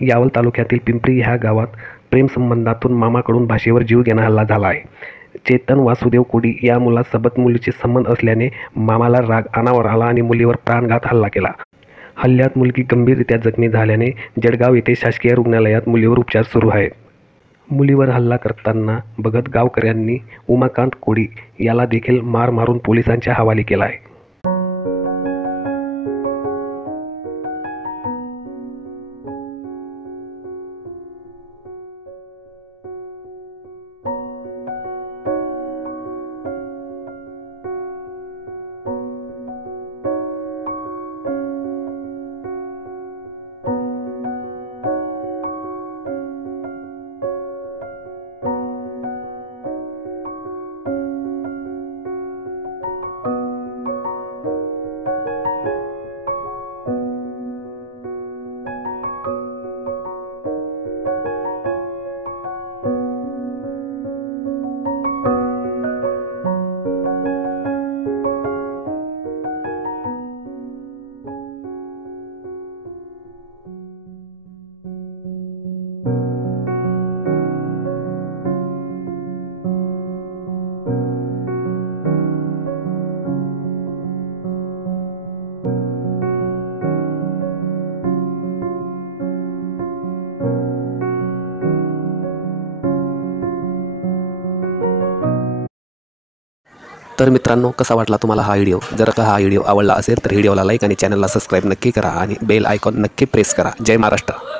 यावल तालुक्यातील पिंपरी ह्या गावात प्रेमसंबंधातून मामाकडून भाषेवर जीव घेणा हल्ला झाला आहे. चेतन वासुदेव कोडी या मुलासोबत मुलीचे संबंध असल्याने मामाला राग अनावर आला आणि मुलीवर प्राणघात हल्ला केला. हल्ल्यात मुलगी गंभीररित्या जखमी झाल्याने जळगाव येथे शासकीय रुग्णालयात मुलीवर उपचार सुरू आहेत. मुलीवर हल्ला करताना बघत गावकऱ्यांनी उमाकांत कोडी याला देखील मार मारून पोलिसांच्या हवाली केला आहे. तर मित्रांनो, कसा वाटला तुम्हाला हा व्हिडिओ? जर का हा व्हिडिओ आवडला असेल तर व्हिडिओला लाईक आणि चॅनलला सबस्क्राईब नक्की करा आणि बेल आयकॉन नक्की प्रेस करा. जय महाराष्ट्र.